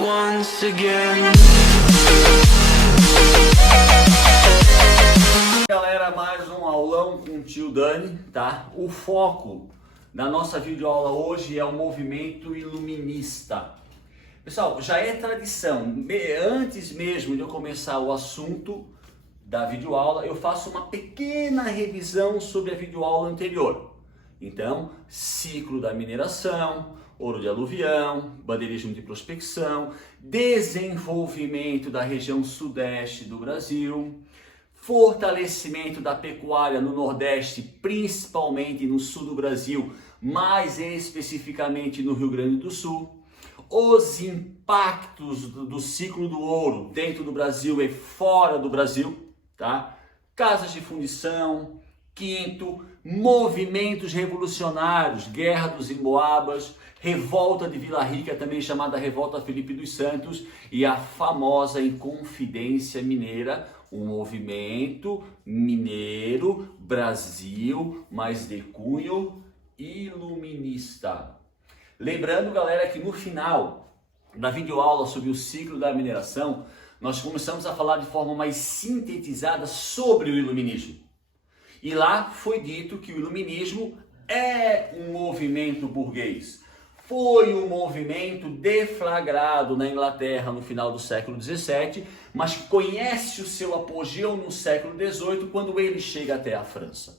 once again. Galera, mais um aulão com o tio Dani, tá? O foco da nossa videoaula hoje é o movimento iluminista. Pessoal, já é tradição, antes mesmo de eu começar o assunto da videoaula, eu faço uma pequena revisão sobre a videoaula anterior. Então, ciclo da mineração, ouro de aluvião, bandeirismo de prospecção, desenvolvimento da região sudeste do Brasil, fortalecimento da pecuária no Nordeste, principalmente no sul do Brasil, mais especificamente no Rio Grande do Sul, os impactos do ciclo do ouro dentro do Brasil e fora do Brasil, tá? Casas de fundição, quinto, movimentos revolucionários, Guerra dos Emboabas, Revolta de Vila Rica, também chamada Revolta Felipe dos Santos, e a famosa Inconfidência Mineira, um movimento mineiro, Brasil, mas de cunho iluminista. Lembrando, galera, que no final da videoaula sobre o ciclo da mineração, nós começamos a falar de forma mais sintetizada sobre o iluminismo. E lá foi dito que o iluminismo é um movimento burguês. Foi um movimento deflagrado na Inglaterra no final do século XVII, mas conhece o seu apogeu no século XVIII, quando ele chega até a França.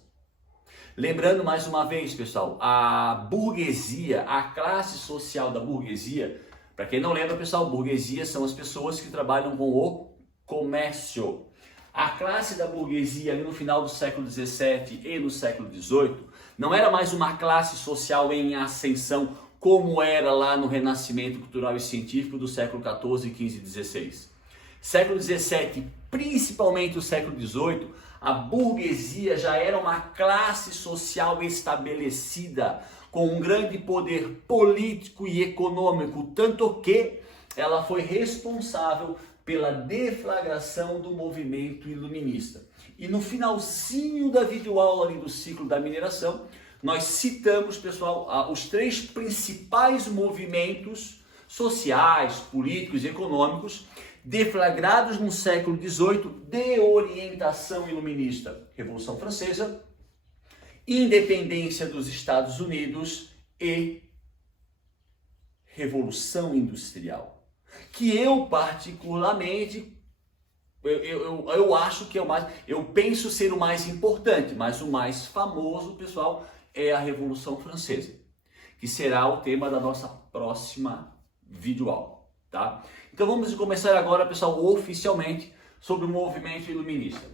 Lembrando mais uma vez, pessoal, a burguesia, a classe social da burguesia, para quem não lembra, pessoal, burguesia são as pessoas que trabalham com o comércio. A classe da burguesia ali no final do século XVII e no século XVIII não era mais uma classe social em ascensão como era lá no Renascimento Cultural e Científico do século XIV, XV e XVI. Século XVII, principalmente o século XVIII, a burguesia já era uma classe social estabelecida, com um grande poder político e econômico, tanto que ela foi responsável pela deflagração do movimento iluminista. E no finalzinho da videoaula ali do ciclo da mineração, nós citamos, pessoal, os três principais movimentos sociais, políticos e econômicos deflagrados no século XVIII de orientação iluminista: Revolução Francesa, Independência dos Estados Unidos e Revolução Industrial. Que eu particularmente, eu acho que é o mais, eu penso ser o mais importante, mas o mais famoso, pessoal, é a Revolução Francesa, que será o tema da nossa próxima videoaula, tá? Então vamos começar agora, pessoal, oficialmente sobre o movimento iluminista.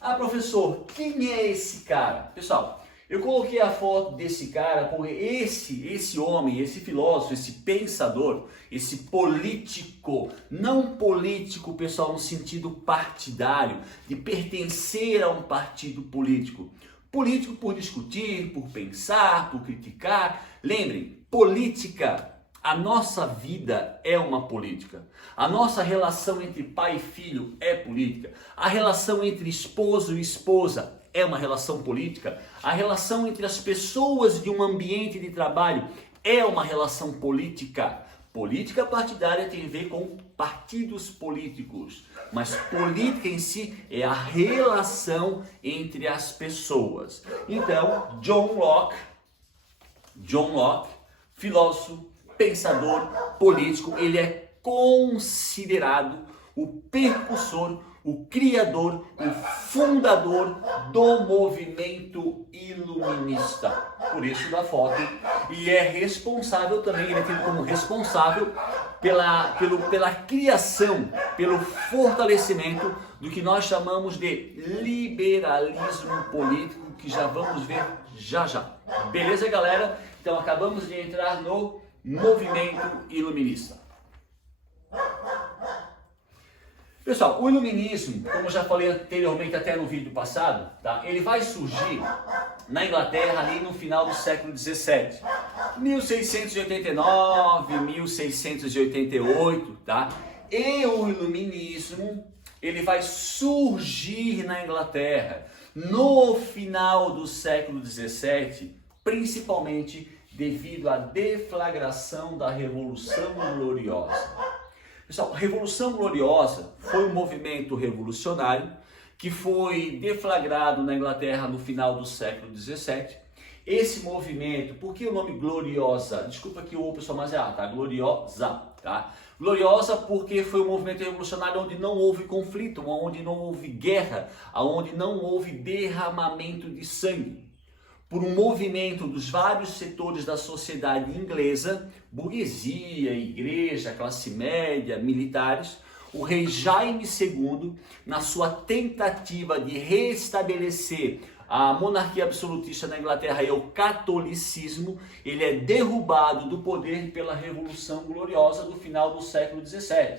Ah, professor, quem é esse cara? Pessoal, eu coloquei a foto desse cara porque esse homem, esse filósofo, esse pensador, esse político, não político, pessoal, no sentido partidário, de pertencer a um partido político. Político por discutir, por pensar, por criticar. Lembrem, política, a nossa vida é uma política. A nossa relação entre pai e filho é política. A relação entre esposo e esposa é uma relação política. A relação entre as pessoas de um ambiente de trabalho é uma relação política. Política partidária tem a ver com partidos políticos, mas política em si é a relação entre as pessoas. Então, John Locke, filósofo, pensador, político, ele é considerado o precursor, o criador, o fundador do movimento iluminista. Por isso da foto. E é responsável também, ele é tido como responsável pela criação, pelo fortalecimento do que nós chamamos de liberalismo político, que já vamos ver já já. Beleza, galera? Então acabamos de entrar no movimento iluminista. Pessoal, o iluminismo, como eu já falei anteriormente até no vídeo passado, tá? Ele vai surgir na Inglaterra ali no final do século XVII, 1689, 1688, tá? E o iluminismo, ele vai surgir na Inglaterra no final do século XVII, principalmente devido à deflagração da Revolução Gloriosa. Pessoal, a Revolução Gloriosa foi um movimento revolucionário que foi deflagrado na Inglaterra no final do século XVII. Esse movimento, por que o nome Gloriosa? Desculpa que o pessoal mais tá? Gloriosa, tá? Gloriosa porque foi um movimento revolucionário onde não houve conflito, onde não houve guerra, onde não houve derramamento de sangue. Por um movimento dos vários setores da sociedade inglesa, burguesia, igreja, classe média, militares, o rei Jaime II, na sua tentativa de restabelecer a monarquia absolutista na Inglaterra e o catolicismo, ele é derrubado do poder pela Revolução Gloriosa do final do século XVII.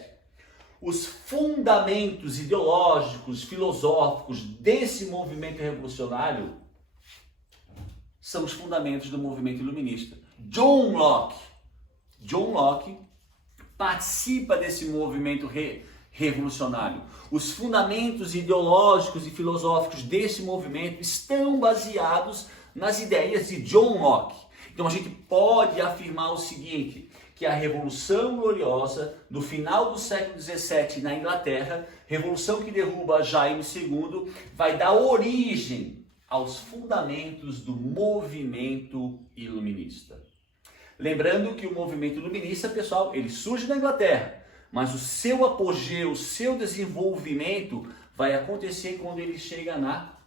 Os fundamentos ideológicos, filosóficos desse movimento revolucionário são os fundamentos do movimento iluminista. John Locke participa desse movimento revolucionário. Os fundamentos ideológicos e filosóficos desse movimento estão baseados nas ideias de John Locke. Então a gente pode afirmar o seguinte, que a Revolução Gloriosa do final do século XVII na Inglaterra, revolução que derruba Jaime II, vai dar origem aos fundamentos do movimento iluminista. Lembrando que o movimento iluminista, pessoal, ele surge na Inglaterra, mas o seu apogeu, o seu desenvolvimento vai acontecer quando ele chega na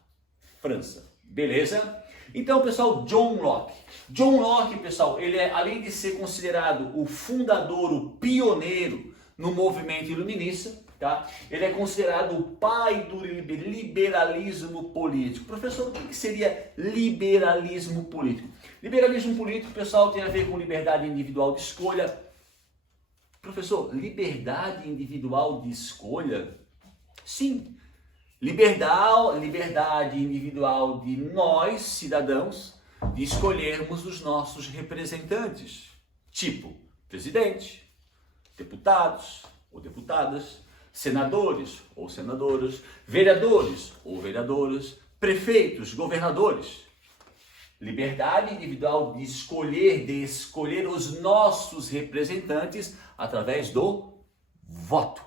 França. Beleza? Então, pessoal, John Locke, pessoal, ele é, além de ser considerado o fundador, o pioneiro no movimento iluminista, tá? Ele é considerado o pai do liberalismo político. Professor, o que seria liberalismo político? Liberalismo político, pessoal, tem a ver com liberdade individual de escolha. Professor, liberdade individual de escolha? Sim. Liberdade individual de nós, cidadãos, de escolhermos os nossos representantes. Tipo, presidente, deputados ou deputadas, senadores ou senadoras, vereadores ou vereadoras, prefeitos, governadores. Liberdade individual de escolher os nossos representantes através do voto.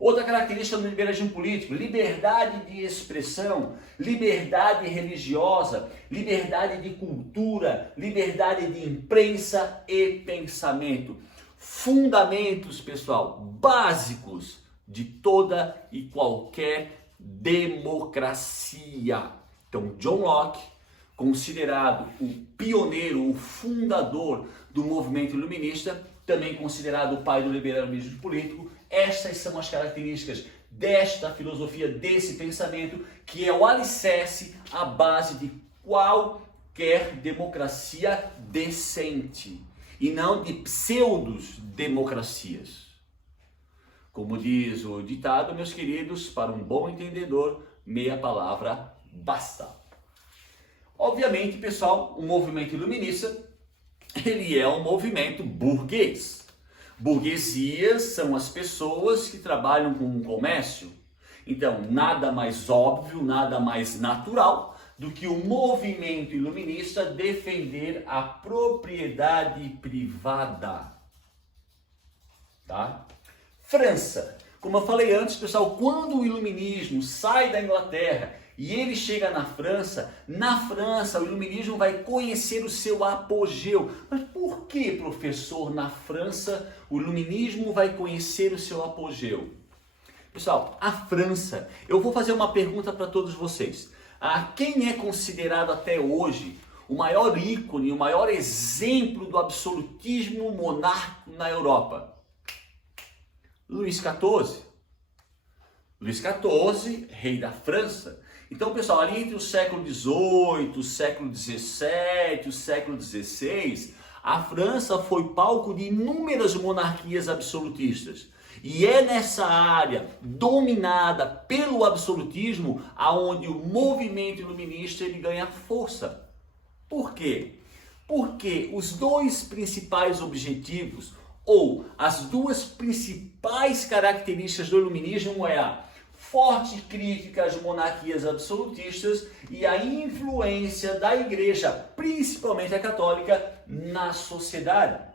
Outra característica do liberalismo político, liberdade de expressão, liberdade religiosa, liberdade de cultura, liberdade de imprensa e pensamento. Fundamentos, pessoal, básicos de toda e qualquer democracia. Então, John Locke, considerado o pioneiro, o fundador do movimento iluminista, também considerado o pai do liberalismo político. Estas são as características desta filosofia, desse pensamento, que é o alicerce, a base de qualquer democracia decente, e não de pseudo-democracias. Como diz o ditado, meus queridos, para um bom entendedor, meia palavra basta. Obviamente, pessoal, o movimento iluminista, ele é um movimento burguês. Burguesias são as pessoas que trabalham com o comércio. Então, nada mais óbvio, nada mais natural do que o movimento iluminista defender a propriedade privada. Tá? França. Como eu falei antes, pessoal, quando o iluminismo sai da Inglaterra e ele chega na França o iluminismo vai conhecer o seu apogeu. Mas por que, professor, na França o iluminismo vai conhecer o seu apogeu? Pessoal, a França, eu vou fazer uma pergunta para todos vocês. Quem é considerado até hoje o maior ícone, o maior exemplo do absolutismo monárquico na Europa? Luís XIV. Luís XIV, rei da França. Então, pessoal, ali entre o século XVIII, o século XVII, o século XVI, a França foi palco de inúmeras monarquias absolutistas. E é nessa área dominada pelo absolutismo aonde o movimento iluminista ele ganha força. Por quê? Porque os dois principais objetivos ou as duas principais características do iluminismo é a forte crítica às monarquias absolutistas e a influência da igreja, principalmente a católica, na sociedade.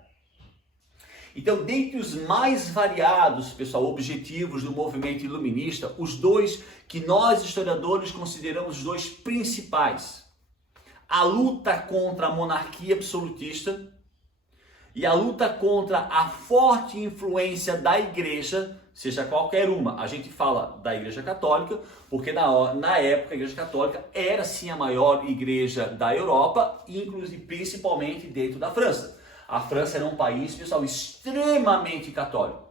Então, dentre os mais variados, pessoal, objetivos do movimento iluminista, os dois que nós historiadores consideramos os dois principais: a luta contra a monarquia absolutista e a luta contra a forte influência da igreja, seja qualquer uma. A gente fala da Igreja Católica, porque na época a Igreja Católica era sim a maior igreja da Europa, inclusive principalmente dentro da França. A França era um país, pessoal, extremamente católico.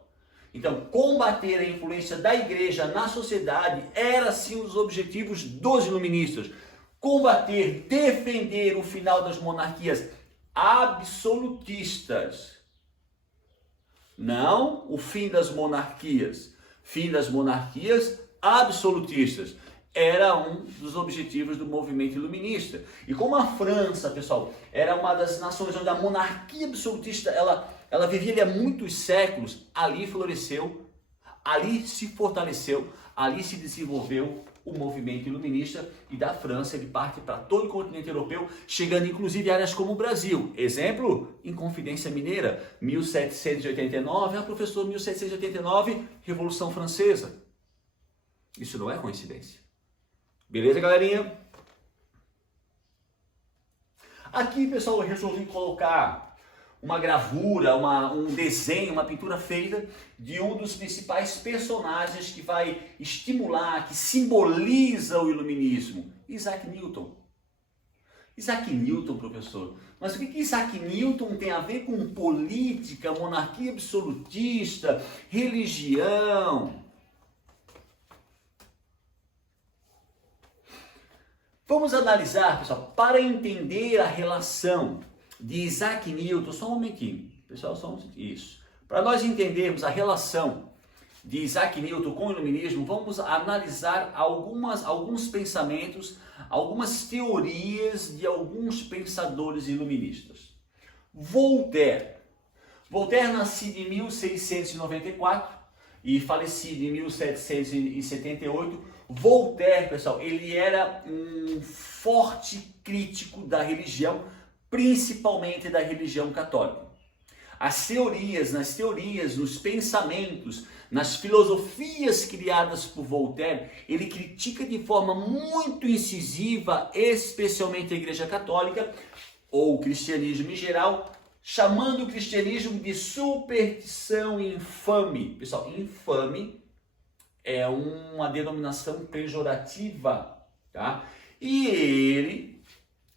Então, combater a influência da igreja na sociedade era sim um dos objetivos dos iluministas. Combater, defender o final das monarquias absolutistas. Não o fim das monarquias. Fim das monarquias absolutistas. Era um dos objetivos do movimento iluminista. E como a França, pessoal, era uma das nações onde a monarquia absolutista ela vivia há muitos séculos, ali floresceu, ali se fortaleceu, ali se desenvolveu o movimento iluminista, e da França ele parte para todo o continente europeu, chegando inclusive a áreas como o Brasil. Exemplo, Inconfidência Mineira, 1789, professor, 1789, Revolução Francesa. Isso não é coincidência. Beleza, galerinha? Aqui, pessoal, eu resolvi colocar uma gravura, um desenho, uma pintura feita de um dos principais personagens que vai estimular, que simboliza o iluminismo, Isaac Newton. Isaac Newton, professor, mas o que Isaac Newton tem a ver com política, monarquia absolutista, religião? Vamos analisar, pessoal, para entender a relação de Isaac Newton, só um momentinho, pessoal, só um momentinho, isso. Para nós entendermos a relação de Isaac Newton com o iluminismo, vamos analisar alguns pensamentos, algumas teorias de alguns pensadores iluministas. Voltaire nascido em 1694 e falecido em 1778. Voltaire, pessoal, ele era um forte crítico da religião, principalmente da religião católica. Nas teorias, nos pensamentos, nas filosofias criadas por Voltaire, ele critica de forma muito incisiva, especialmente a Igreja Católica, ou o cristianismo em geral, chamando o cristianismo de superstição infame. Pessoal, infame é uma denominação pejorativa, tá? E ele,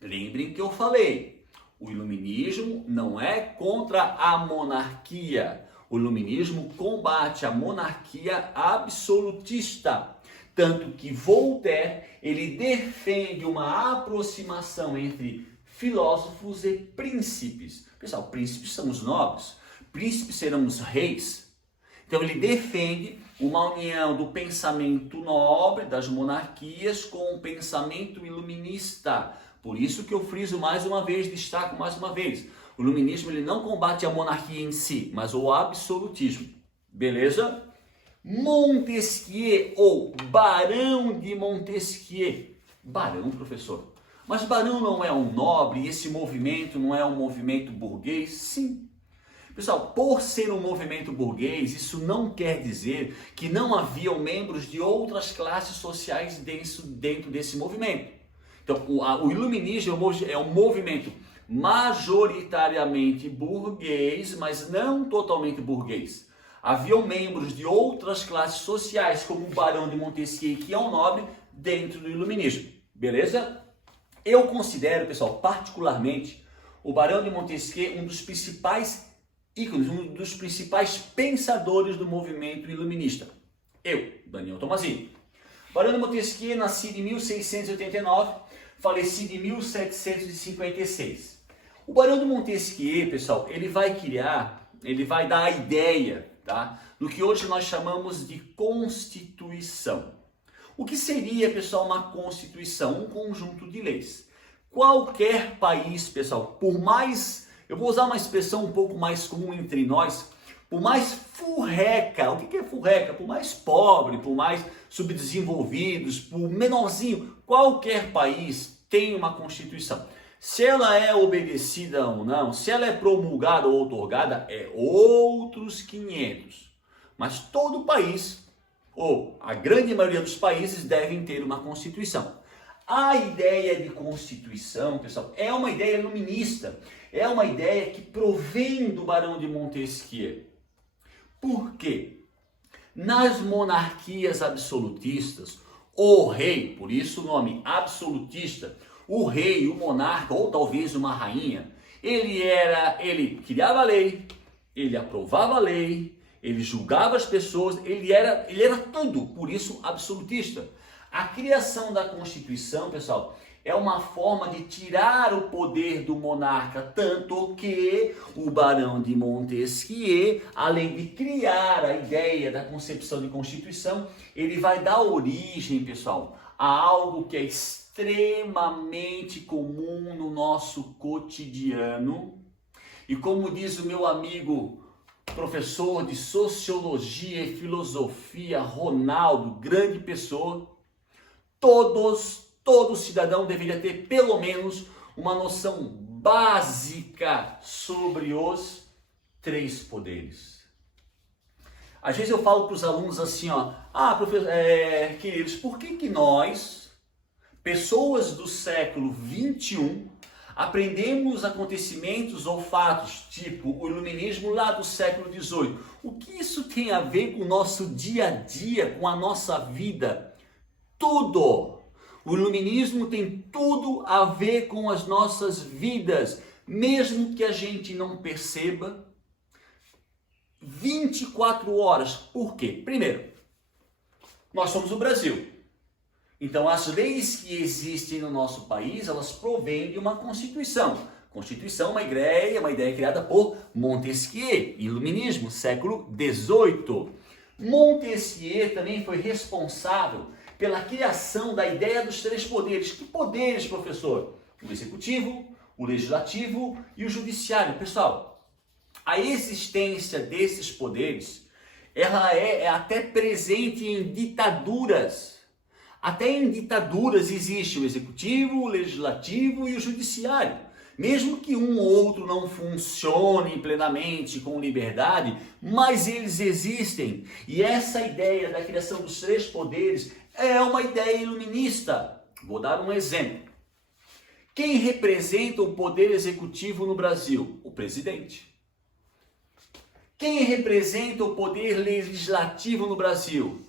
lembrem que eu falei, o iluminismo não é contra a monarquia. O iluminismo combate a monarquia absolutista. Tanto que Voltaire, ele defende uma aproximação entre filósofos e príncipes. Pessoal, príncipes são os nobres, príncipes serão os reis. Então ele defende uma união do pensamento nobre das monarquias com o pensamento iluminista. Por isso que eu friso mais uma vez, destaco mais uma vez. O iluminismo ele não combate a monarquia em si, mas o absolutismo. Beleza? Montesquieu, ou Barão de Montesquieu. Barão, professor. Mas Barão não é um nobre e esse movimento não é um movimento burguês? Sim. Pessoal, por ser um movimento burguês, isso não quer dizer que não haviam membros de outras classes sociais dentro desse movimento. Então, o iluminismo é um movimento majoritariamente burguês, mas não totalmente burguês. Haviam membros de outras classes sociais, como o Barão de Montesquieu, que é um nobre, dentro do iluminismo. Beleza? Eu considero, pessoal, particularmente, o Barão de Montesquieu um dos principais ícones, um dos principais pensadores do movimento iluminista. Eu, Daniel Tomazini. Barão de Montesquieu, nascido em 1689, falecido em 1756. O Barão de Montesquieu, pessoal, ele vai dar a ideia, tá, do que hoje nós chamamos de Constituição. O que seria, pessoal, uma Constituição? Um conjunto de leis. Qualquer país, pessoal, por mais, eu vou usar uma expressão um pouco mais comum entre nós, por mais furreca, o que é furreca? Por mais pobre, por mais subdesenvolvidos, por menorzinho, qualquer país tem uma Constituição. Se ela é obedecida ou não, se ela é promulgada ou outorgada, é outros 500. Mas todo país, ou a grande maioria dos países, devem ter uma Constituição. A ideia de Constituição, pessoal, é uma ideia iluminista, é uma ideia que provém do Barão de Montesquieu. Por quê? Nas monarquias absolutistas, o rei, por isso o nome absolutista, o rei, o monarca, ou talvez uma rainha, ele criava a lei, ele aprovava a lei, ele julgava as pessoas, ele era tudo, por isso absolutista. A criação da Constituição, pessoal, é uma forma de tirar o poder do monarca, tanto que o Barão de Montesquieu, além de criar a ideia da concepção de Constituição, ele vai dar origem, pessoal, a algo que é extremamente comum no nosso cotidiano. E como diz o meu amigo professor de Sociologia e Filosofia, Ronaldo, grande pessoa, todo cidadão deveria ter pelo menos uma noção básica sobre os 3 poderes. Às vezes eu falo para os alunos assim, professor, queridos, por que nós, pessoas do século 21, aprendemos acontecimentos ou fatos, tipo o iluminismo lá do século 18? O que isso tem a ver com o nosso dia a dia, com a nossa vida? Tudo! O iluminismo tem tudo a ver com as nossas vidas, mesmo que a gente não perceba. 24 horas. Por quê? Primeiro, nós somos o Brasil. Então, as leis que existem no nosso país, elas provêm de uma Constituição. Constituição é uma ideia criada por Montesquieu, iluminismo, século 18. Montesquieu também foi responsável pela criação da ideia dos 3 poderes. Que poderes, professor? O executivo, o legislativo e o judiciário. Pessoal, a existência desses poderes, ela é até presente em ditaduras. Até em ditaduras existe o executivo, o legislativo e o judiciário. Mesmo que um ou outro não funcione plenamente com liberdade, mas eles existem. E essa ideia da criação dos 3 poderes é uma ideia iluminista. Vou dar um exemplo. Quem representa o poder executivo no Brasil? O presidente. Quem representa o poder legislativo no Brasil?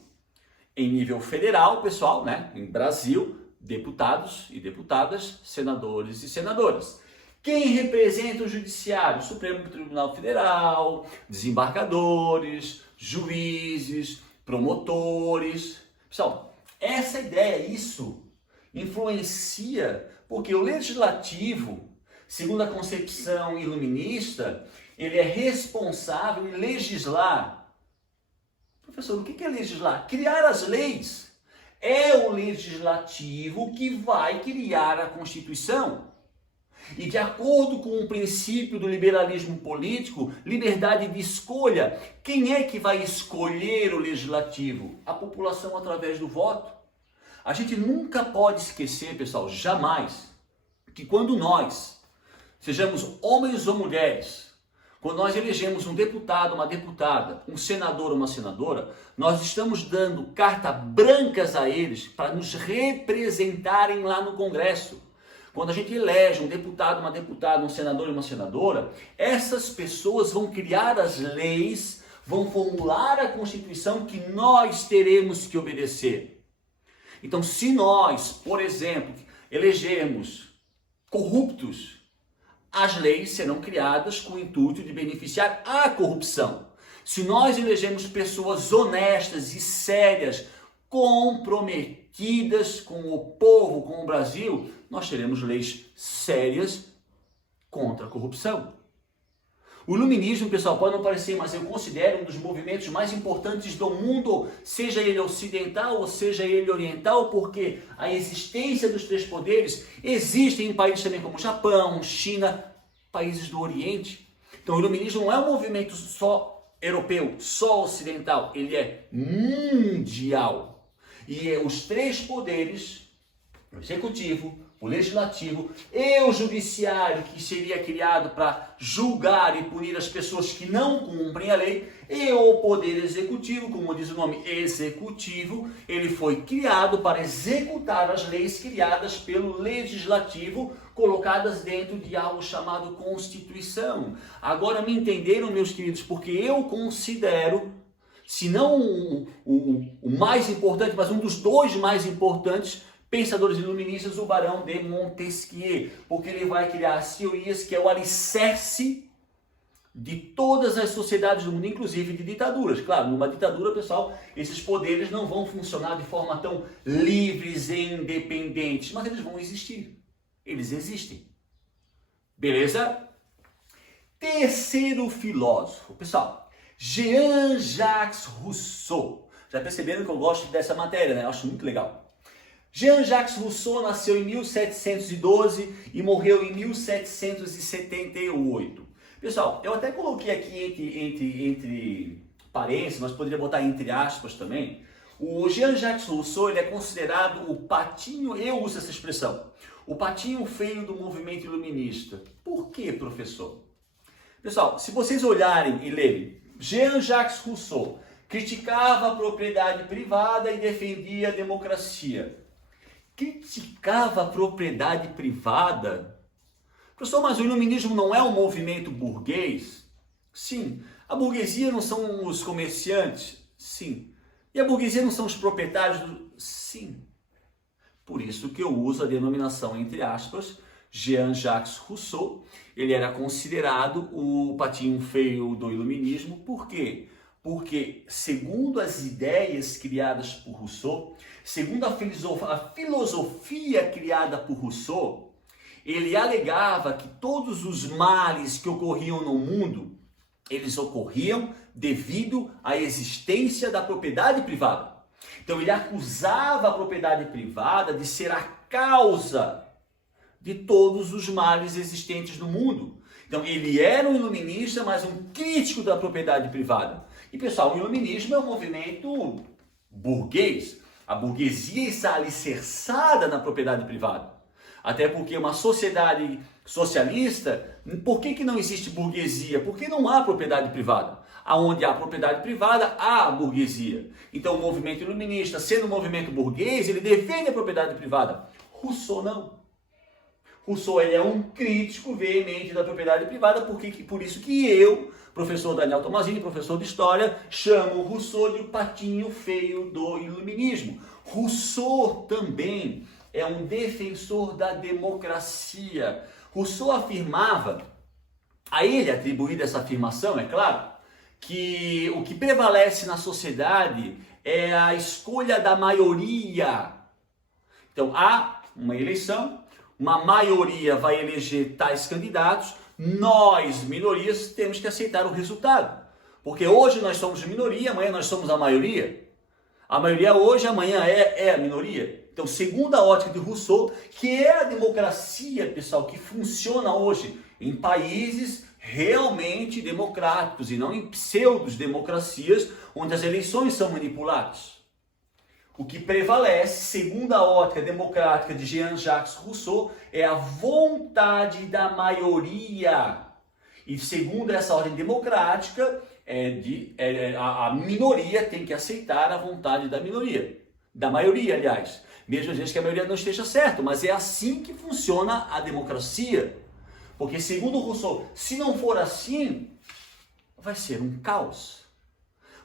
Em nível federal, pessoal, em Brasil, deputados e deputadas, senadores e senadoras. Quem representa o judiciário? O Supremo Tribunal Federal, desembargadores, juízes, promotores. Pessoal, essa ideia, isso influencia, porque o legislativo, segundo a concepção iluminista, ele é responsável em legislar. Professor, o que é legislar? Criar as leis. É o legislativo que vai criar a Constituição. E de acordo com o princípio do liberalismo político, liberdade de escolha, quem é que vai escolher o legislativo? A população através do voto. A gente nunca pode esquecer, pessoal, jamais, que quando nós, sejamos homens ou mulheres, quando nós elegemos um deputado, uma deputada, um senador ou uma senadora, nós estamos dando carta brancas a eles para nos representarem lá no Congresso. Quando a gente elege um deputado, uma deputada, um senador e uma senadora, essas pessoas vão criar as leis, vão formular a Constituição que nós teremos que obedecer. Então, se nós, por exemplo, elegermos corruptos, as leis serão criadas com o intuito de beneficiar a corrupção. Se nós elegemos pessoas honestas e sérias, comprometidas com o povo, com o Brasil, nós teremos leis sérias contra a corrupção. O iluminismo, pessoal, pode não parecer, mas eu considero um dos movimentos mais importantes do mundo, seja ele ocidental ou seja ele oriental, porque a existência dos 3 poderes existe em países também como Japão, China, países do Oriente. Então o iluminismo não é um movimento só europeu, só ocidental, ele é mundial. E os 3 poderes, o executivo, o legislativo e o judiciário, que seria criado para julgar e punir as pessoas que não cumprem a lei, e o poder executivo, como diz o nome executivo, ele foi criado para executar as leis criadas pelo legislativo, colocadas dentro de algo chamado Constituição. Agora me entenderam, meus queridos, porque eu considero, se não o mais importante, mas um dos dois mais importantes pensadores iluministas, o Barão de Montesquieu, porque ele vai criar as teorias que é o alicerce de todas as sociedades do mundo, inclusive de ditaduras. Claro, numa ditadura, pessoal, esses poderes não vão funcionar de forma tão livres e independentes, mas eles vão existir. Eles existem. Beleza? Terceiro filósofo, pessoal, Jean-Jacques Rousseau. Já perceberam que eu gosto dessa matéria, né? Eu acho muito legal. Jean-Jacques Rousseau nasceu em 1712 e morreu em 1778. Pessoal, eu até coloquei aqui entre parênteses, mas poderia botar entre aspas também. O Jean-Jacques Rousseau, ele é considerado o patinho, eu uso essa expressão, o patinho feio do movimento iluminista. Por quê, professor? Pessoal, se vocês olharem e lerem, Jean-Jacques Rousseau criticava a propriedade privada e defendia a democracia. Criticava a propriedade privada? Professor, mas o iluminismo não é um movimento burguês? Sim. A burguesia não são os comerciantes? Sim. E a burguesia não são os proprietários? Sim. Por isso que eu uso a denominação, entre aspas, Jean-Jacques Rousseau. Ele era considerado o patinho feio do iluminismo. Por quê? Porque, segundo as ideias criadas por Rousseau, segundo a filosofia criada por Rousseau, ele alegava que todos os males que ocorriam no mundo, eles ocorriam devido à existência da propriedade privada. Então ele acusava a propriedade privada de ser a causa de todos os males existentes no mundo. Então ele era um iluminista, mas um crítico da propriedade privada. E pessoal, o iluminismo é um movimento burguês. A burguesia está alicerçada na propriedade privada. Até porque uma sociedade socialista, por que não existe burguesia? Porque não há propriedade privada. Aonde há propriedade privada, há burguesia. Então o movimento iluminista, sendo um movimento burguês, ele defende a propriedade privada. Rousseau não. Rousseau ele é um crítico veemente da propriedade privada, por isso que eu, professor Daniel Tomazini, professor de História, chamo Rousseau de o patinho feio do iluminismo. Rousseau também é um defensor da democracia. Rousseau afirmava, a ele atribuída essa afirmação, é claro, que o que prevalece na sociedade é a escolha da maioria. Então há uma eleição, uma maioria vai eleger tais candidatos, nós, minorias, temos que aceitar o resultado. Porque hoje nós somos minoria, amanhã nós somos a maioria. A maioria hoje, amanhã é a minoria. Então, segundo a ótica de Rousseau, que é a democracia, pessoal, que funciona hoje em países realmente democráticos e não em pseudo-democracias onde as eleições são manipuladas. O que prevalece, segundo a ótica democrática de Jean-Jacques Rousseau, é a vontade da maioria. E segundo essa ordem democrática, a minoria tem que aceitar a vontade da minoria. Da maioria, aliás. Mesmo às vezes que a maioria não esteja certo, mas é assim que funciona a democracia. Porque segundo Rousseau, se não for assim, vai ser um caos.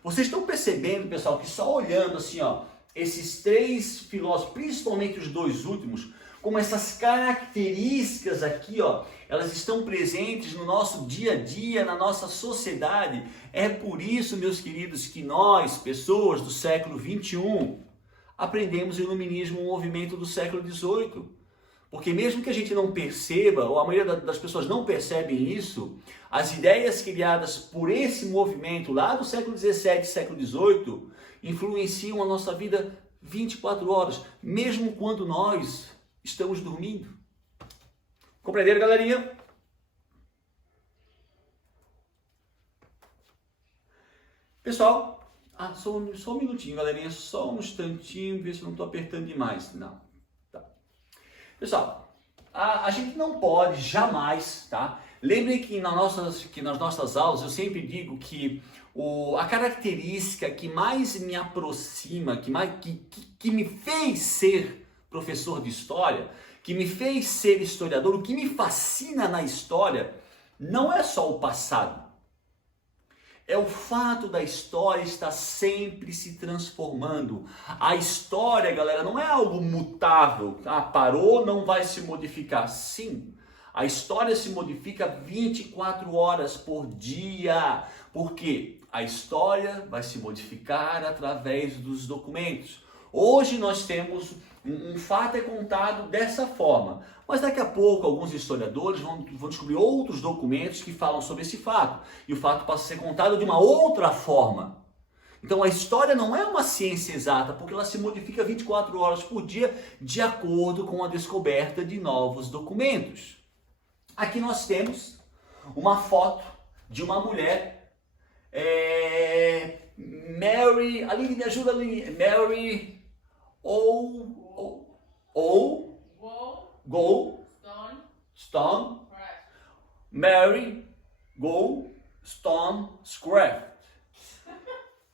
Vocês estão percebendo, pessoal, que só olhando assim, ó, esses três filósofos, principalmente os dois últimos, como essas características aqui, ó, elas estão presentes no nosso dia a dia, na nossa sociedade. É por isso, meus queridos, que nós, pessoas do século XXI, aprendemos o iluminismo, um movimento do século XVIII. Porque mesmo que a gente não perceba, ou a maioria das pessoas não percebem isso, as ideias criadas por esse movimento lá do século XVII, século XVIII, influenciam a nossa vida 24 horas, mesmo quando nós estamos dormindo. Compreenderam, galerinha? Pessoal, só um minutinho, galerinha, só um instantinho, ver se eu não estou apertando demais. Não. Tá. Pessoal, a gente não pode jamais, tá? Lembrem que nas nossas aulas eu sempre digo que a característica que mais me aproxima, que me fez ser professor de história, que me fez ser historiador, o que me fascina na história, não é só o passado. É o fato da história estar sempre se transformando. A história, galera, não é algo mutável. Parou, não vai se modificar. Sim, a história se modifica 24 horas por dia. Por quê? A história vai se modificar através dos documentos. Hoje nós temos um fato é contado dessa forma, mas daqui a pouco alguns historiadores vão descobrir outros documentos que falam sobre esse fato, e o fato passa a ser contado de uma outra forma. Então a história não é uma ciência exata, porque ela se modifica 24 horas por dia de acordo com a descoberta de novos documentos. Aqui nós temos uma foto de uma mulher, Mary, Aline, me ajuda, Aline, Mary Mary Wollstonecraft.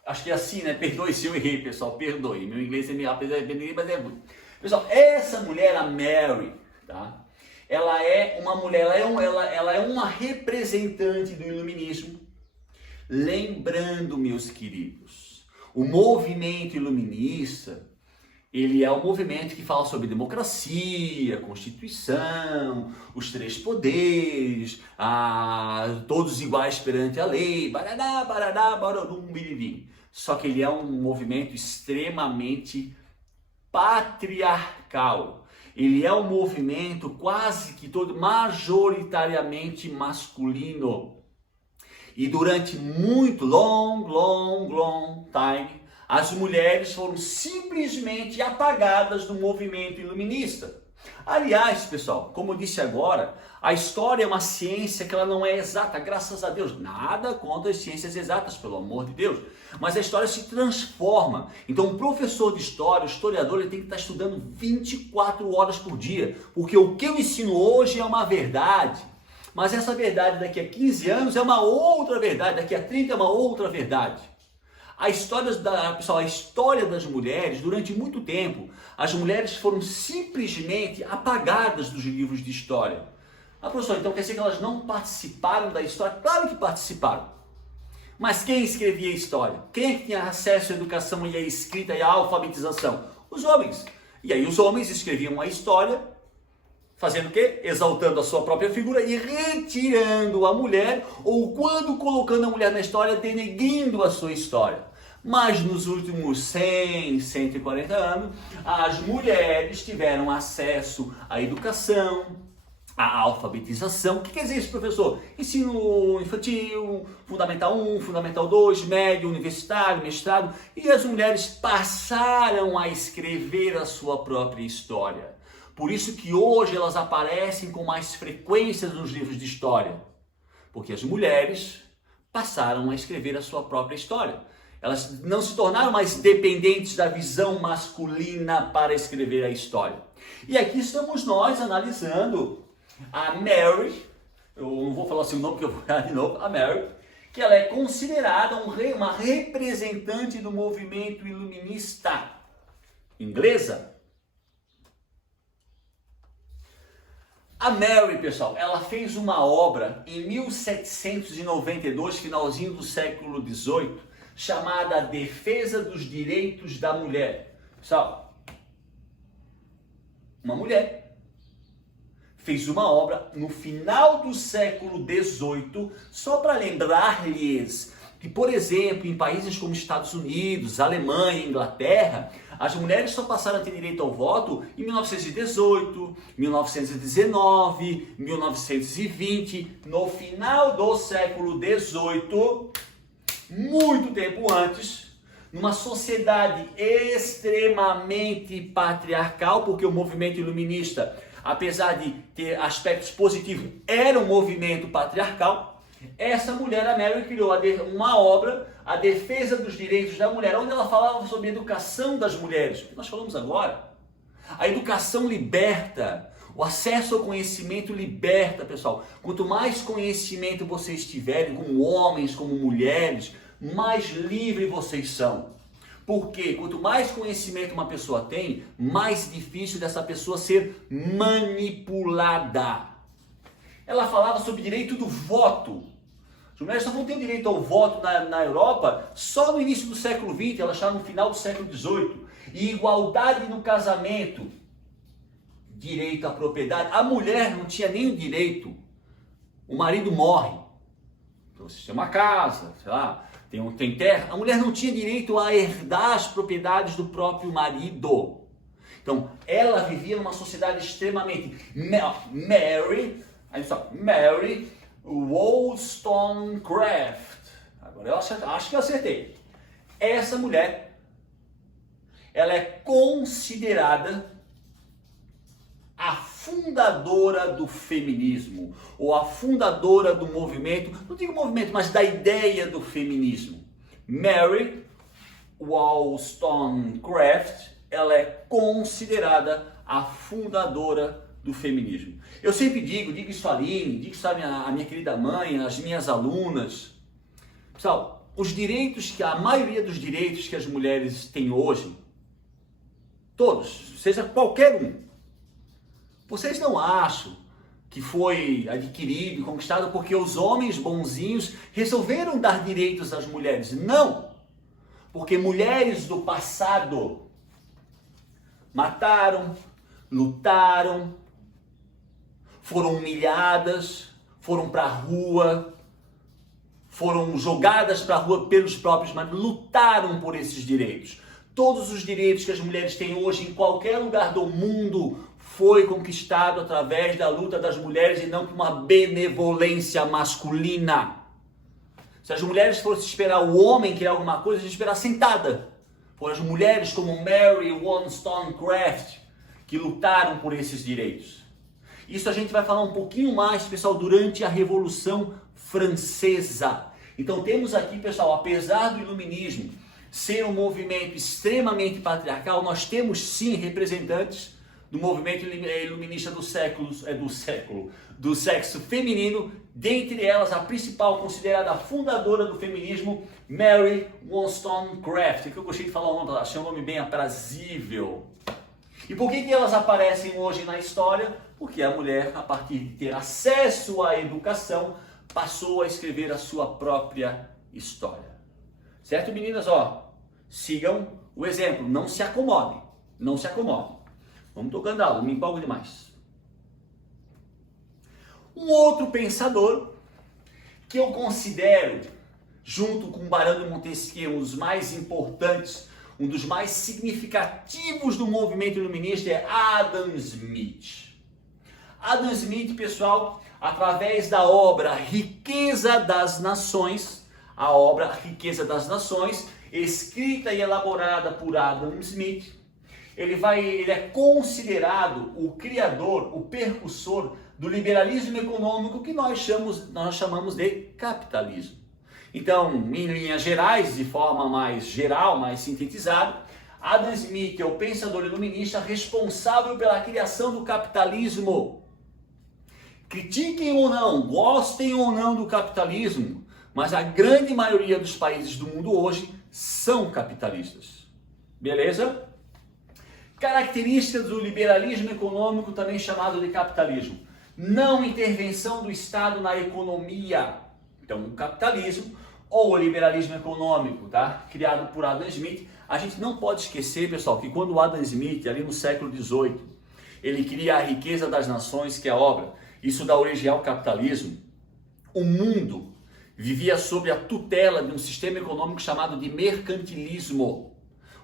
Acho que é assim, né? Perdoe se eu errei, pessoal. Perdoe. Meu inglês é meio, apesar de bem, mas é ruim. Pessoal, essa mulher, a Mary, tá? Ela é uma mulher, ela é uma representante do iluminismo. Lembrando, meus queridos, o movimento iluminista, ele é um movimento que fala sobre democracia, Constituição, os três poderes, todos iguais perante a lei, barará, barará, bararum, biririm. Só que ele é um movimento extremamente patriarcal. Ele é um movimento quase que todo majoritariamente masculino. E durante muito long time, as mulheres foram simplesmente apagadas do movimento iluminista. Aliás, pessoal, como eu disse agora, a história é uma ciência que ela não é exata, graças a Deus. Nada contra as ciências exatas, pelo amor de Deus. Mas a história se transforma. Então, um professor de história, o historiador, ele tem que estar estudando 24 horas por dia. Porque o que eu ensino hoje é uma verdade. Mas essa verdade daqui a 15 anos é uma outra verdade, daqui a 30 é uma outra verdade. Pessoal, a história das mulheres, durante muito tempo, as mulheres foram simplesmente apagadas dos livros de história. Professor, então quer dizer que elas não participaram da história? Claro que participaram. Mas quem escrevia a história? Quem é que tinha acesso à educação e à escrita e à alfabetização? Os homens. E aí os homens escreviam a história, fazendo o quê? Exaltando a sua própria figura e retirando a mulher, ou quando colocando a mulher na história, denegrindo a sua história. Mas nos últimos 100, 140 anos, as mulheres tiveram acesso à educação, à alfabetização. O que quer dizer isso, professor? Ensino infantil, Fundamental 1, Fundamental 2, médio, universitário, mestrado. E as mulheres passaram a escrever a sua própria história. Por isso que hoje elas aparecem com mais frequência nos livros de história. Porque as mulheres passaram a escrever a sua própria história. Elas não se tornaram mais dependentes da visão masculina para escrever a história. E aqui estamos nós analisando a Mary, eu não vou falar assim o nome porque eu vou falar de novo, a Mary, que ela é considerada uma representante do movimento iluminista inglesa. A Mary, pessoal, ela fez uma obra em 1792, finalzinho do século XVIII, chamada Defesa dos Direitos da Mulher. Pessoal, uma mulher fez uma obra no final do século XVIII, só para lembrar-lhes que, por exemplo, em países como Estados Unidos, Alemanha, Inglaterra, as mulheres só passaram a ter direito ao voto em 1918, 1919, 1920, no final do século XVIII, muito tempo antes, numa sociedade extremamente patriarcal, porque o movimento iluminista, apesar de ter aspectos positivos, era um movimento patriarcal. Essa mulher, a Mary, criou uma obra, A Defesa dos Direitos da Mulher, onde ela falava sobre a educação das mulheres, o que nós falamos agora. A educação liberta. O acesso ao conhecimento liberta, pessoal. Quanto mais conhecimento vocês tiverem, como homens, como mulheres, mais livres vocês são. Porque quanto mais conhecimento uma pessoa tem, mais difícil dessa pessoa ser manipulada. Ela falava sobre direito do voto. As mulheres só vão ter direito ao voto na Europa só no início do século XX, ela está no final do século XVIII. E igualdade no casamento, direito à propriedade. A mulher não tinha nem o direito. O marido morre. Então, você tem uma casa, sei lá, tem terra. A mulher não tinha direito a herdar as propriedades do próprio marido. Então, ela vivia numa sociedade extremamente... Mary Wollstonecraft. Agora eu acho que eu acertei. Essa mulher, ela é considerada a fundadora do feminismo, ou a fundadora do movimento, não digo movimento, mas da ideia do feminismo. Mary Wollstonecraft, ela é considerada a fundadora do feminismo. Eu sempre digo isso a Aline, digo isso a minha querida mãe, as minhas alunas. Pessoal, a maioria dos direitos que as mulheres têm hoje, todos, seja qualquer um, vocês não acham que foi adquirido e conquistado porque os homens bonzinhos resolveram dar direitos às mulheres? Não! Porque mulheres do passado mataram, lutaram, foram humilhadas, foram para a rua, foram jogadas para a rua pelos próprios maridos, lutaram por esses direitos. Todos os direitos que as mulheres têm hoje em qualquer lugar do mundo foi conquistado através da luta das mulheres e não por uma benevolência masculina. Se as mulheres fossem esperar o homem criar alguma coisa, a gente esperar sentada. Foram as mulheres como Mary Wollstonecraft que lutaram por esses direitos. Isso a gente vai falar um pouquinho mais, pessoal, durante a Revolução Francesa. Então temos aqui, pessoal, apesar do iluminismo ser um movimento extremamente patriarcal, nós temos sim representantes do movimento iluminista do sexo feminino, dentre elas a principal, considerada a fundadora do feminismo, Mary Wollstonecraft, que eu gostei de falar o nome dela, achei um nome bem aprazível. E por que elas aparecem hoje na história? Porque a mulher, a partir de ter acesso à educação, passou a escrever a sua própria história. Certo, meninas? Sigam o exemplo, não se acomodem, não se acomodem. Vamos tocando aula, me empolgo demais. Um outro pensador que eu considero, junto com Barão de Montesquieu, um dos mais importantes, um dos mais significativos do movimento iluminista é Adam Smith. Adam Smith, pessoal, através da obra Riqueza das Nações, a obra Riqueza das Nações, escrita e elaborada por Adam Smith, ele é considerado o criador, o percussor do liberalismo econômico que nós chamamos de capitalismo. Então, em linhas gerais, de forma mais geral, mais sintetizada, Adam Smith é o pensador iluminista responsável pela criação do capitalismo. Critiquem ou não, gostem ou não do capitalismo, mas a grande maioria dos países do mundo hoje são capitalistas. Beleza? Características do liberalismo econômico, também chamado de capitalismo. Não intervenção do Estado na economia. Então, o capitalismo ou o liberalismo econômico, tá? Criado por Adam Smith. A gente não pode esquecer, pessoal, que quando Adam Smith, ali no século XVIII, ele cria a Riqueza das Nações, que é a obra, isso dá origem ao capitalismo, o mundo vivia sob a tutela de um sistema econômico chamado de mercantilismo,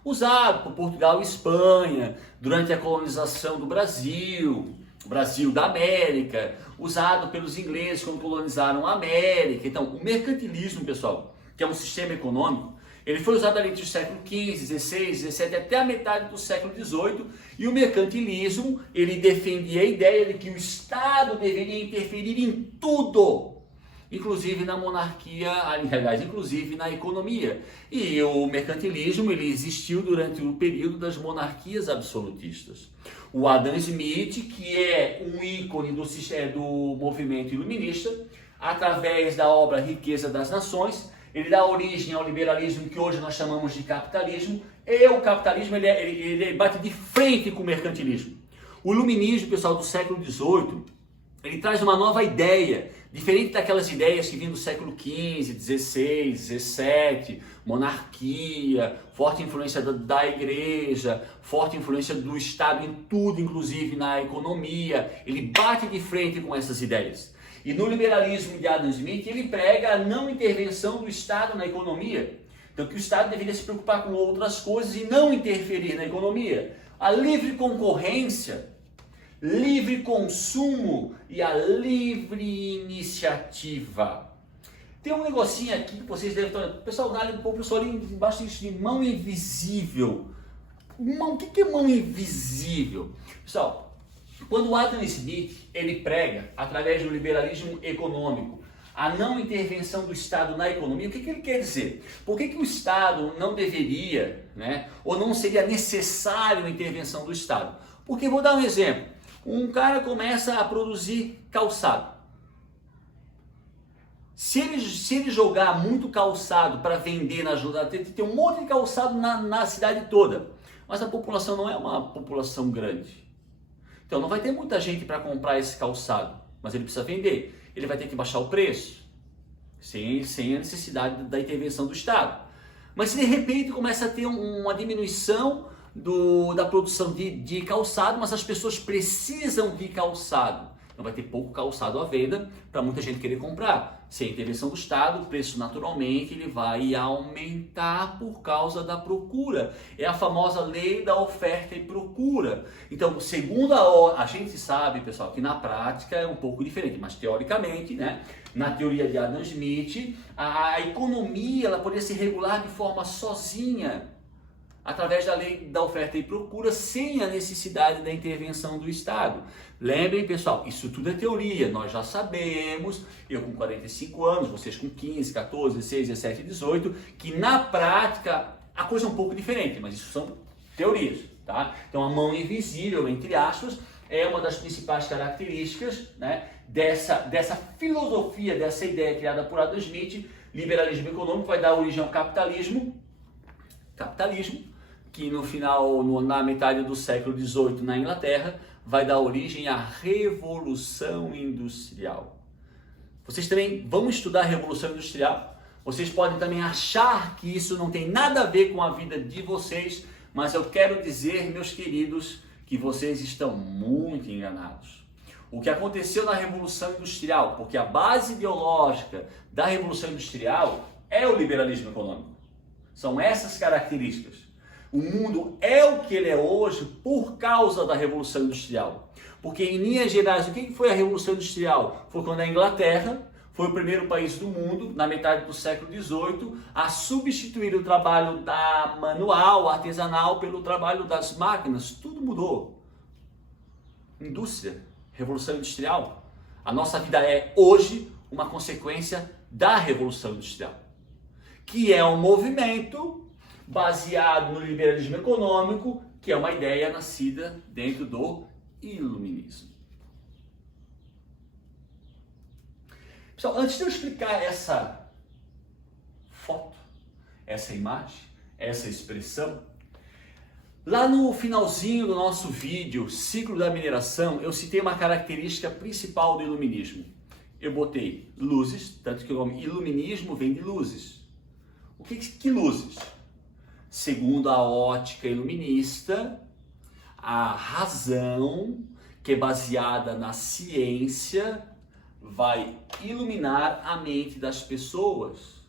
usado por Portugal e Espanha durante a colonização do Brasil, o Brasil da América, usado pelos ingleses quando colonizaram a América. Então, o mercantilismo, pessoal, que é um sistema econômico, ele foi usado ali entre o século XV, XVI, XVII até a metade do século XVIII, e o mercantilismo, ele defendia a ideia de que o Estado deveria interferir em tudo. inclusive na monarquia, aliás, inclusive na economia. E o mercantilismo, ele existiu durante o período das monarquias absolutistas. O Adam Smith, que é um ícone do movimento iluminista, através da obra Riqueza das Nações, ele dá origem ao liberalismo que hoje nós chamamos de capitalismo, e o capitalismo ele bate de frente com o mercantilismo. O iluminismo, pessoal, do século XVIII, ele traz uma nova ideia, diferente daquelas ideias que vinham do século XV, XVI, XVII, monarquia, forte influência da igreja, forte influência do Estado em tudo, inclusive na economia. Ele bate de frente com essas ideias. E no liberalismo de Adam Smith, ele prega a não intervenção do Estado na economia. Então, que o Estado deveria se preocupar com outras coisas e não interferir na economia. A livre concorrência, livre consumo e a livre iniciativa. Tem um negocinho aqui que vocês devem estar... Pessoal, o pessoal ali embaixo de mão invisível. O que é mão invisível? Pessoal, quando Adam Smith ele prega, através do liberalismo econômico, a não intervenção do Estado na economia, o que ele quer dizer? Por que o Estado não deveria, ou não seria necessário a intervenção do Estado? Porque, vou dar um exemplo, um cara começa a produzir calçado. Se ele jogar muito calçado para vender na ajuda, tem um monte de calçado na cidade toda, mas a população não é uma população grande. Então não vai ter muita gente para comprar esse calçado, mas ele precisa vender. Ele vai ter que baixar o preço, sem a necessidade da intervenção do Estado. Mas se de repente começa a ter uma diminuição da produção de calçado, mas as pessoas precisam de calçado, então vai ter pouco calçado à venda para muita gente querer comprar. Sem a intervenção do Estado, o preço naturalmente ele vai aumentar por causa da procura. É a famosa lei da oferta e procura. Então, segundo a gente sabe, pessoal, que na prática é um pouco diferente, mas teoricamente, na teoria de Adam Smith, a economia ela poderia se regular de forma sozinha, através da lei da oferta e procura, sem a necessidade da intervenção do Estado. Lembrem, pessoal, isso tudo é teoria, nós já sabemos, eu com 45 anos, vocês com 15, 14, 16, 17, 18, que na prática a coisa é um pouco diferente, mas isso são teorias, tá? Então a mão invisível, entre aspas, é uma das principais características dessa filosofia, dessa ideia criada por Adam Smith. Liberalismo econômico vai dar origem ao capitalismo, que no final, na metade do século XVIII na Inglaterra, vai dar origem à Revolução Industrial. Vocês também vão estudar a Revolução Industrial. Vocês podem também achar que isso não tem nada a ver com a vida de vocês, mas eu quero dizer, meus queridos, que vocês estão muito enganados. O que aconteceu na Revolução Industrial, porque a base ideológica da Revolução Industrial é o liberalismo econômico. São essas características. O mundo é o que ele é hoje por causa da Revolução Industrial. Porque, em linhas gerais, o que foi a Revolução Industrial? Foi quando a Inglaterra foi o primeiro país do mundo, na metade do século XVIII, a substituir o trabalho manual, artesanal, pelo trabalho das máquinas. Tudo mudou. Indústria, Revolução Industrial. A nossa vida é, hoje, uma consequência da Revolução Industrial, que é um movimento baseado no liberalismo econômico, que é uma ideia nascida dentro do iluminismo. Pessoal, antes de eu explicar essa foto, essa imagem, essa expressão, lá no finalzinho do nosso vídeo, Ciclo da Mineração, eu citei uma característica principal do iluminismo. Eu botei luzes, tanto que o nome iluminismo vem de luzes. O que luzes? Segundo a ótica iluminista, a razão, que é baseada na ciência, vai iluminar a mente das pessoas.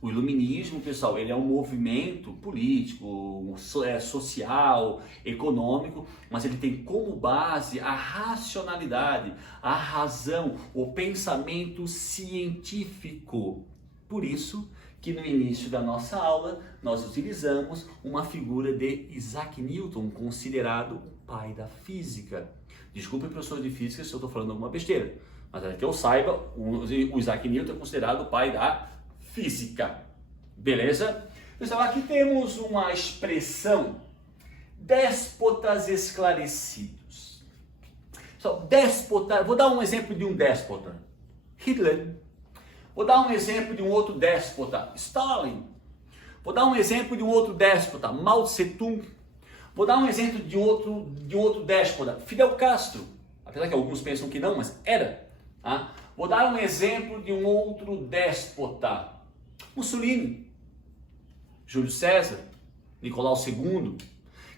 O iluminismo, pessoal, ele é um movimento político, social, econômico, mas ele tem como base a racionalidade, a razão, o pensamento científico. Por isso que no início da nossa aula nós utilizamos uma figura de Isaac Newton, considerado o pai da física. Desculpe, professor de física, se eu estou falando alguma besteira, Mas é que eu saiba, o Isaac Newton é considerado o pai da física. Beleza? Pessoal, aqui temos uma expressão: déspotas esclarecidos. Déspota, vou dar um exemplo de um déspota, Hitler. Vou dar um exemplo de um outro déspota, Stalin. Vou dar um exemplo de um outro déspota, Mao Tse-tung. Vou dar um exemplo de outro déspota, Fidel Castro. Apesar que alguns pensam que não, mas era. Tá? Vou dar um exemplo de um outro déspota, Mussolini, Júlio César, Nicolau II.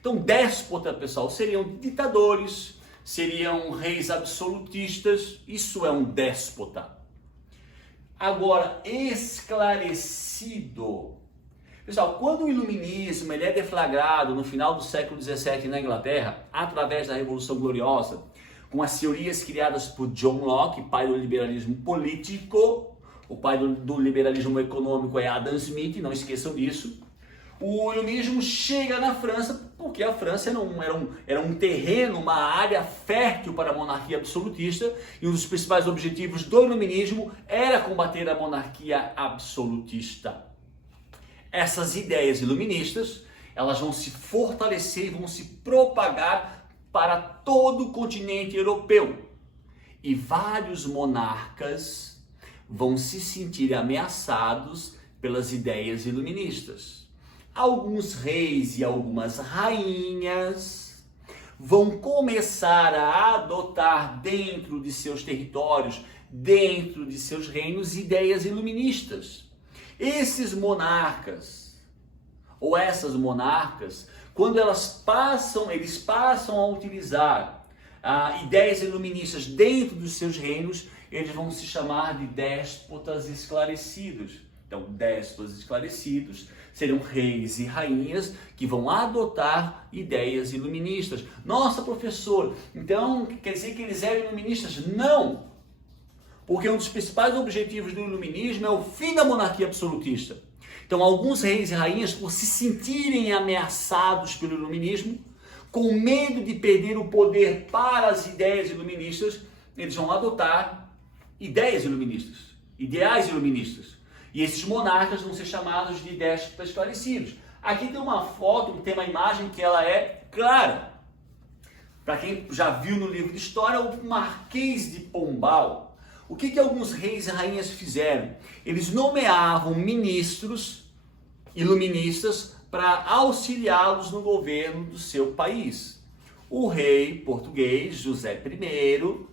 Então, déspota, pessoal, seriam ditadores, seriam reis absolutistas. Isso é um déspota. Agora, esclarecido. Pessoal, quando o iluminismo ele é deflagrado no final do século XVII na Inglaterra, através da Revolução Gloriosa, com as teorias criadas por John Locke, pai do liberalismo político, o pai do liberalismo econômico é Adam Smith, não esqueçam disso. O iluminismo chega na França porque a França era um terreno, uma área fértil para a monarquia absolutista, e um dos principais objetivos do iluminismo era combater a monarquia absolutista. Essas ideias iluministas, elas vão se fortalecer, vão se propagar para todo o continente europeu. E vários monarcas vão se sentir ameaçados pelas ideias iluministas. Alguns reis e algumas rainhas vão começar a adotar dentro de seus territórios, dentro de seus reinos, ideias iluministas. Esses monarcas, ou essas monarcas, quando eles passam a utilizar ideias iluministas dentro dos seus reinos, eles vão se chamar de déspotas esclarecidos. Então, déspotas esclarecidos seriam reis e rainhas que vão adotar ideias iluministas. Nossa, professor, então quer dizer que eles eram iluministas? Não! Porque um dos principais objetivos do iluminismo é o fim da monarquia absolutista. Então, alguns reis e rainhas, por se sentirem ameaçados pelo iluminismo, com medo de perder o poder para as ideias iluministas, eles vão adotar ideias iluministas, ideais iluministas. E esses monarcas vão ser chamados de déspotas esclarecidos. Aqui tem uma foto, tem uma imagem que ela é clara. Para quem já viu no livro de história, o Marquês de Pombal. O que alguns reis e rainhas fizeram? Eles nomeavam ministros iluministas para auxiliá-los no governo do seu país. O rei português, José I,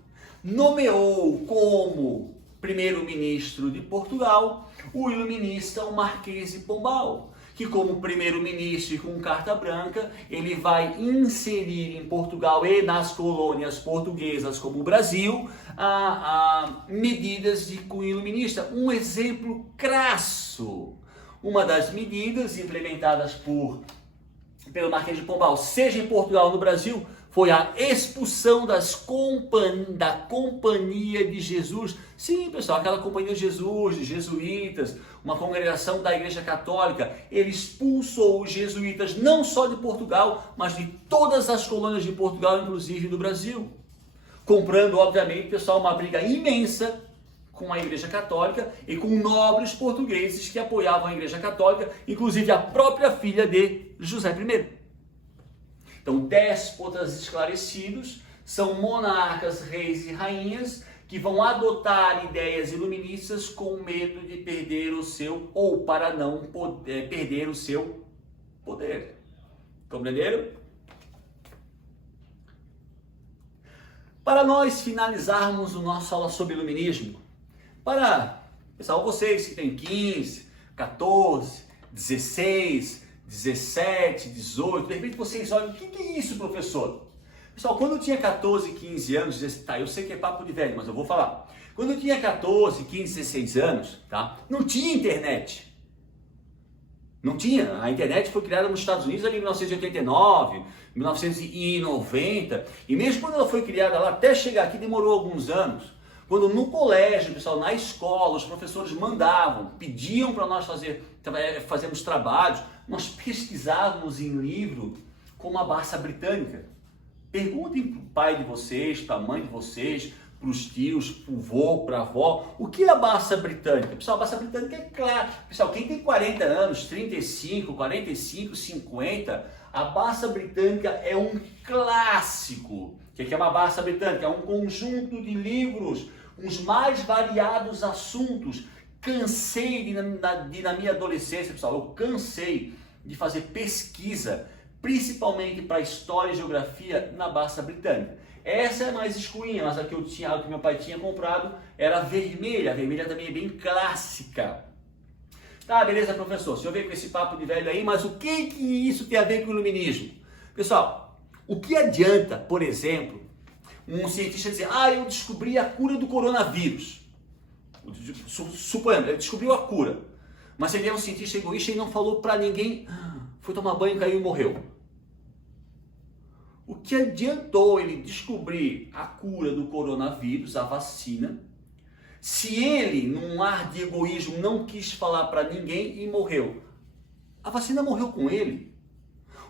nomeou como primeiro-ministro de Portugal o iluminista, o Marquês de Pombal, que como primeiro-ministro e com carta branca, ele vai inserir em Portugal e nas colônias portuguesas como o Brasil, medidas de cunho iluminista. Um exemplo crasso, uma das medidas implementadas pelo Marquês de Pombal, seja em Portugal ou no Brasil, foi a expulsão da Companhia de Jesus. Sim, pessoal, aquela Companhia de Jesus, de jesuítas, uma congregação da Igreja Católica. Ele expulsou os jesuítas não só de Portugal, mas de todas as colônias de Portugal, inclusive do Brasil. Comprando, obviamente, pessoal, uma briga imensa com a Igreja Católica e com nobres portugueses que apoiavam a Igreja Católica, inclusive a própria filha de José I. Então, déspotas esclarecidos são monarcas, reis e rainhas que vão adotar ideias iluministas com medo de perder o seu, ou para não perder o seu poder. Compreenderam? Para nós finalizarmos a nossa aula sobre iluminismo, pessoal, vocês que têm 15, 14, 16, 17, 18, de repente vocês olham, o que é isso, professor? Pessoal, quando eu tinha 14, 15 anos, tá, eu sei que é papo de velho, mas eu vou falar. Quando eu tinha 14, 15, 16 anos, tá, não tinha internet. Não tinha. A internet foi criada nos Estados Unidos ali em 1989, 1990, e mesmo quando ela foi criada lá, até chegar aqui demorou alguns anos. Quando no colégio, pessoal, na escola, os professores mandavam, pediam para nós fazermos trabalhos, nós pesquisávamos em livro com uma Barça britânica. Perguntem para o pai de vocês, para a mãe de vocês, para os tios, para o vô, para a avó. O que é a Barça Britânica? Pessoal, a Barça Britânica é claro. Pessoal, quem tem 40 anos, 35, 45, 50, a Barça Britânica é um clássico. O que é uma Barça Britânica? É um conjunto de livros com os mais variados assuntos. Cansei na minha adolescência, pessoal, eu cansei de fazer pesquisa, principalmente para história e geografia na Barça Britânica. Essa é mais escurinha, mas a que a que meu pai tinha comprado era vermelha. A vermelha também é bem clássica. Tá, beleza, professor? O senhor veio com esse papo de velho aí, mas o que isso tem a ver com o iluminismo? Pessoal, o que adianta, por exemplo, um cientista dizer, eu descobri a cura do coronavírus. Suponhamos, ele descobriu a cura, mas ele é um cientista egoísta e não falou para ninguém, foi tomar banho, caiu e morreu. O que adiantou ele descobrir a cura do coronavírus, a vacina, se ele, num ar de egoísmo, não quis falar para ninguém e morreu? A vacina morreu com ele.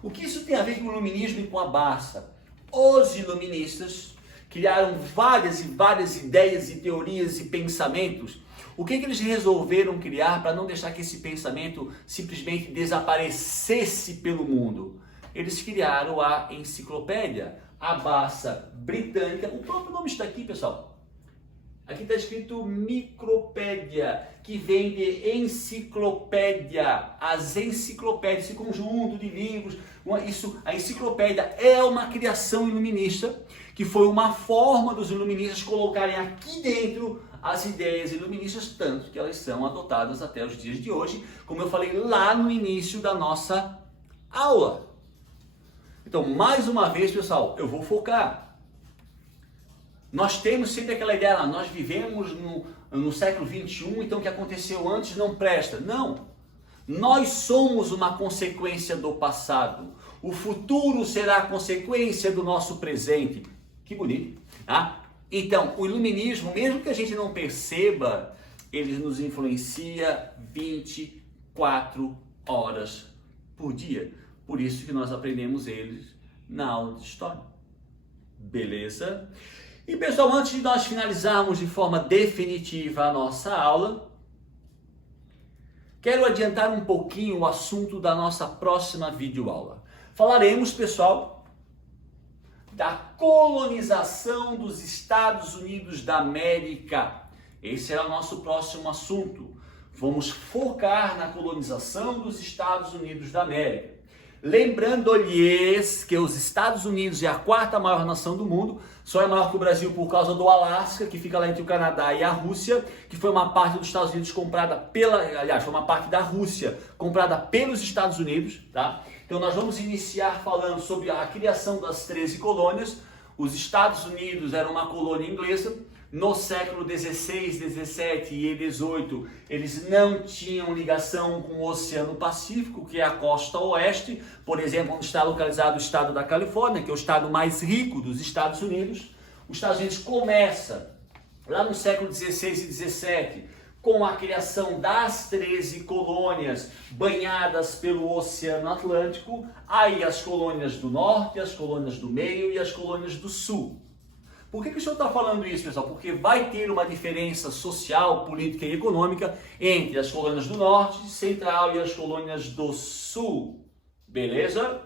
O que isso tem a ver com o iluminismo e com a Barça? Os iluministas criaram várias e várias ideias e teorias e pensamentos. O que eles resolveram criar para não deixar que esse pensamento simplesmente desaparecesse pelo mundo? Eles criaram a enciclopédia, a Barça Britânica. O próprio nome está aqui, pessoal. Aqui está escrito micropédia, que vem de enciclopédia. As enciclopédias, esse conjunto de livros, a enciclopédia é uma criação iluminista, que foi uma forma dos iluministas colocarem aqui dentro as ideias iluministas, tanto que elas são adotadas até os dias de hoje, como eu falei lá no início da nossa aula. Então, mais uma vez, pessoal, eu vou focar. Nós temos sempre aquela ideia, nós vivemos no século 21, então o que aconteceu antes não presta. Não, nós somos uma consequência do passado. O futuro será a consequência do nosso presente. Que bonito, tá? Então, o iluminismo, mesmo que a gente não perceba, ele nos influencia 24 horas por dia. Por isso que nós aprendemos eles na aula de história. Beleza? E pessoal, antes de nós finalizarmos de forma definitiva a nossa aula, quero adiantar um pouquinho o assunto da nossa próxima videoaula. Falaremos, pessoal, da colonização dos Estados Unidos da América. Esse será o nosso próximo assunto. Vamos focar na colonização dos Estados Unidos da América. Lembrando-lhes que os Estados Unidos é a quarta maior nação do mundo, só é maior que o Brasil por causa do Alasca, que fica lá entre o Canadá e a Rússia, que foi uma parte dos Estados Unidos comprada foi uma parte da Rússia comprada pelos Estados Unidos, tá? Então nós vamos iniciar falando sobre a criação das 13 colônias. Os Estados Unidos eram uma colônia inglesa. No século XVI, XVII e XVIII, eles não tinham ligação com o Oceano Pacífico, que é a costa oeste. Por exemplo, onde está localizado o estado da Califórnia, que é o estado mais rico dos Estados Unidos. Os Estados Unidos começa lá no século XVI e XVII, com a criação das 13 colônias banhadas pelo Oceano Atlântico, aí as colônias do norte, as colônias do meio e as colônias do sul. Por que o senhor está falando isso, pessoal? Porque vai ter uma diferença social, política e econômica entre as colônias do norte, central e as colônias do sul. Beleza?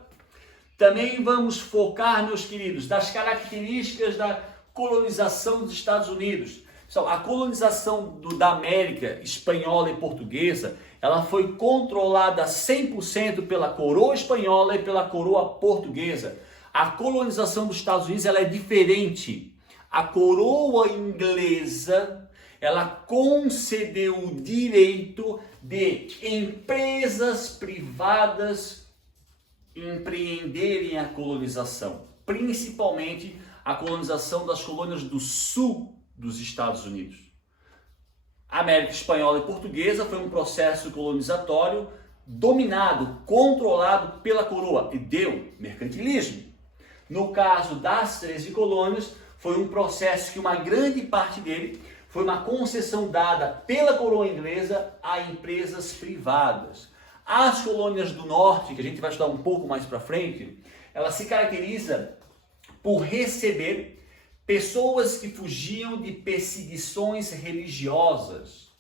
Também vamos focar, meus queridos, das características da colonização dos Estados Unidos. Pessoal, a colonização da América espanhola e portuguesa, ela foi controlada 100% pela coroa espanhola e pela coroa portuguesa. A colonização dos Estados Unidos ela é diferente. A coroa inglesa, ela concedeu o direito de empresas privadas empreenderem a colonização, principalmente a colonização das colônias do sul dos Estados Unidos. A América espanhola e portuguesa foi um processo colonizatório dominado, controlado pela coroa e deu mercantilismo. No caso das 13 colônias, foi um processo que uma grande parte dele foi uma concessão dada pela coroa inglesa a empresas privadas. As colônias do norte, que a gente vai estudar um pouco mais para frente, ela se caracteriza por receber pessoas que fugiam de perseguições religiosas.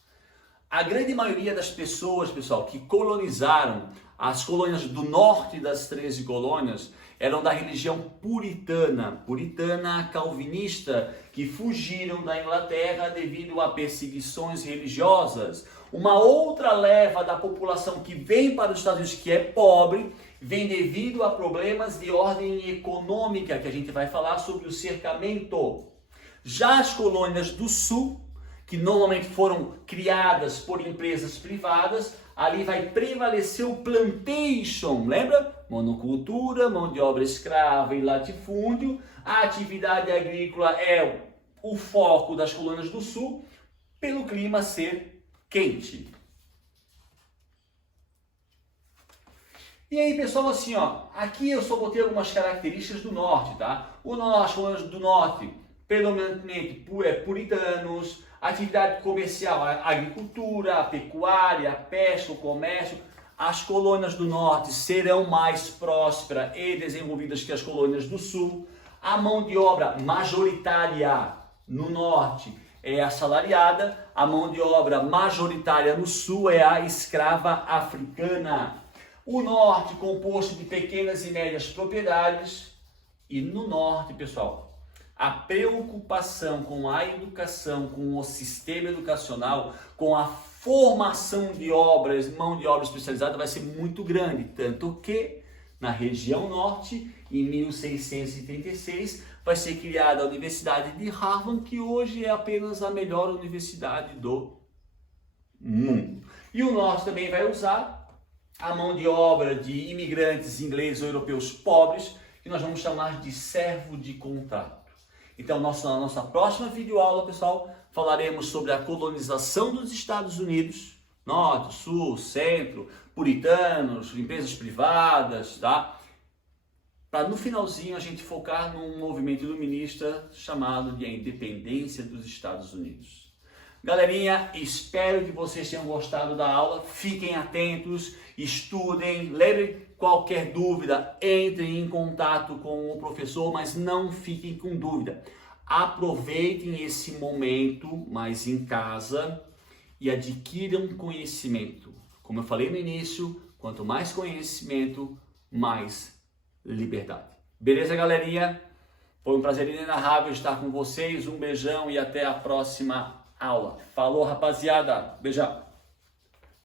A grande maioria das pessoas, pessoal, que colonizaram as colônias do norte das 13 colônias eram da religião puritana calvinista, que fugiram da Inglaterra devido a perseguições religiosas. Uma outra leva da população que vem para os Estados Unidos, que é pobre, vem devido a problemas de ordem econômica, que a gente vai falar sobre o cercamento. Já as colônias do sul, que normalmente foram criadas por empresas privadas, ali vai prevalecer o plantation, lembra? Monocultura, mão de obra escrava e latifúndio. A atividade agrícola é o foco das colônias do sul, pelo clima ser quente. E aí, pessoal, assim, ó, aqui eu só botei algumas características do norte, tá? As colônias do norte, predominantemente puritanos, atividade comercial, a agricultura, a pecuária, a pesca, o comércio. As colônias do norte serão mais prósperas e desenvolvidas que as colônias do sul. A mão de obra majoritária no norte é assalariada, a mão de obra majoritária no sul é a escrava africana. O norte composto de pequenas e médias propriedades. E no norte, pessoal, a preocupação com a educação, com o sistema educacional, com a formação de obras, mão de obra especializada vai ser muito grande. Tanto que, na região norte, em 1636, vai ser criada a Universidade de Harvard, que hoje é apenas a melhor universidade do mundo. E o norte também vai usar a mão de obra de imigrantes ingleses ou europeus pobres, que nós vamos chamar de servo de contrato. Então, na nossa próxima videoaula, pessoal, falaremos sobre a colonização dos Estados Unidos, norte, sul, centro, puritanos, empresas privadas, tá? Para no finalzinho a gente focar num movimento iluminista chamado de a independência dos Estados Unidos. Galerinha, espero que vocês tenham gostado da aula. Fiquem atentos, estudem, lembrem qualquer dúvida, entrem em contato com o professor, mas não fiquem com dúvida. Aproveitem esse momento mais em casa e adquiram conhecimento. Como eu falei no início, quanto mais conhecimento, mais liberdade. Beleza, galerinha? Foi um prazer inenarrável estar com vocês. Um beijão e até a próxima aula. Falou, rapaziada. Beijão.